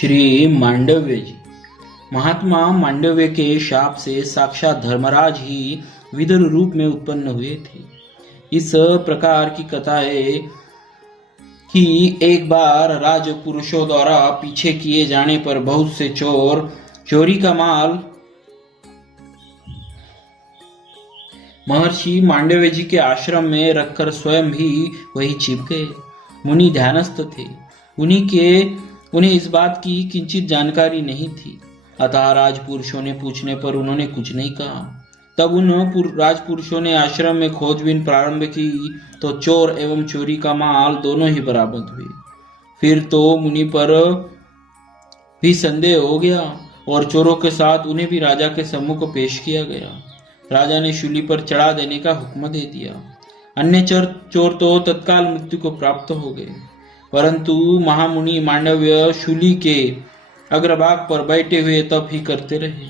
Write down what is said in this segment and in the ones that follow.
श्री मांडव्य जी। महात्मा मांडव्य के शाप से साक्षात धर्मराज ही विदुर रूप में उत्पन्न हुए थे। इस प्रकार की कथा है कि एक बार राजपुरुषों द्वारा पीछे किए जाने पर बहुत से चोर चोरी का माल महर्षि मांडव्य जी के आश्रम में रखकर स्वयं भी वही छिप गए। मुनि ध्यानस्थ थे। उन्हें इस बात की किंचित जानकारी नहीं थी, अतः राजपुरुषों ने पूछने पर उन्होंने कुछ नहीं कहा। तब उन राजपुरुषों ने आश्रम में खोजबीन प्रारंभ की तो चोर एवं चोरी का माल दोनों ही बरामद हुए। फिर तो मुनि पर भी संदेह हो गया और चोरों के साथ उन्हें भी राजा के सम्मुख पेश किया गया। राजा ने शूली पर चढ़ा देने का हुक्म दे दिया। अन्य चोर तो तत्काल मृत्यु को प्राप्त हो गए, परंतु महामुनि मांडव्य शूली के अग्रभाग पर बैठे हुए तप ही करते रहे।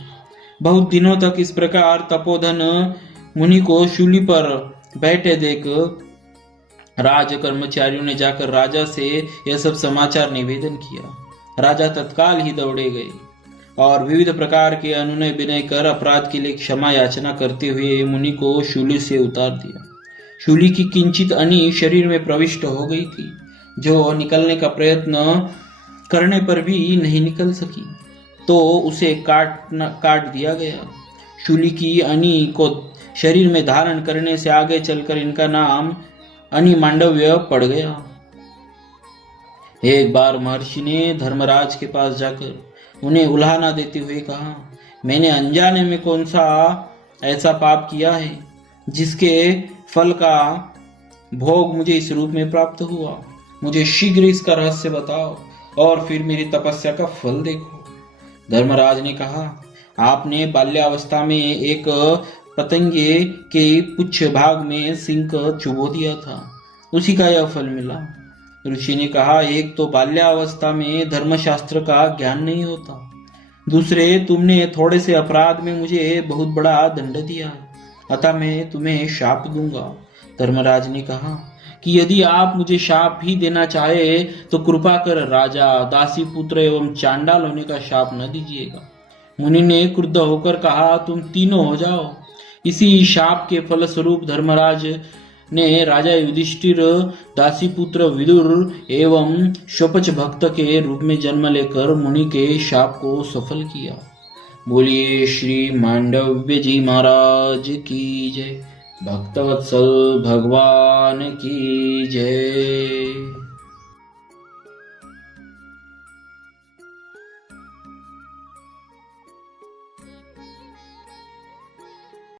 बहुत दिनों तक इस प्रकार तपोधन मुनि को शूली पर बैठे देख राज कर्मचारियों ने जाकर राजा से यह सब समाचार निवेदन किया। राजा तत्काल ही दौड़े गए और विविध प्रकार के अनुनय विनय कर अपराध के लिए क्षमा याचना करते हुए मुनि को शूली से उतार दिया। शूली की किंचित अनी शरीर में प्रविष्ट हो गई थी, जो निकलने का प्रयत्न करने पर भी नहीं निकल सकी, तो उसे काट दिया गया। शूली की अनी को शरीर में धारण करने से आगे चलकर इनका नाम अनी मांडव्य पड़ गया। एक बार महर्षि ने धर्मराज के पास जाकर उन्हें उल्हाना देते हुए कहा, मैंने अनजाने में कौन सा ऐसा पाप किया है जिसके फल का भोग मुझे इस रूप में प्राप्त हुआ। मुझे शीघ्र इसका रहस्य बताओ और फिर मेरी तपस्या का फल देखो। धर्मराज ने कहा, आपने बाल्यावस्था में एक पतंगे के पुच्छ भाग में सिंक चुबो दिया था, उसी का यह फल मिला। ऋषि ने कहा, एक तो बाल्यावस्था में धर्मशास्त्र का ज्ञान नहीं होता, दूसरे तुमने थोड़े से अपराध में मुझे बहुत बड़ा दंड दिया है, अतः मैं तुम्हें शाप दूंगा। धर्मराज ने कहा कि यदि आप मुझे शाप ही देना चाहे तो कृपा कर राजा, दासी पुत्र एवं चांडाल होने का शाप न दीजिएगा। मुनि ने क्रुद्ध होकर कहा, तुम तीनों हो जाओ। इसी शाप के फलस्वरूप धर्मराज ने राजा युधिष्ठिर, दासी पुत्र विदुर एवं शोपच भक्त के रूप में जन्म लेकर मुनि के शाप को सफल किया। बोलिए श्री मांडव्य जी महाराज की जय। भक्तवत्सल भगवान की जय।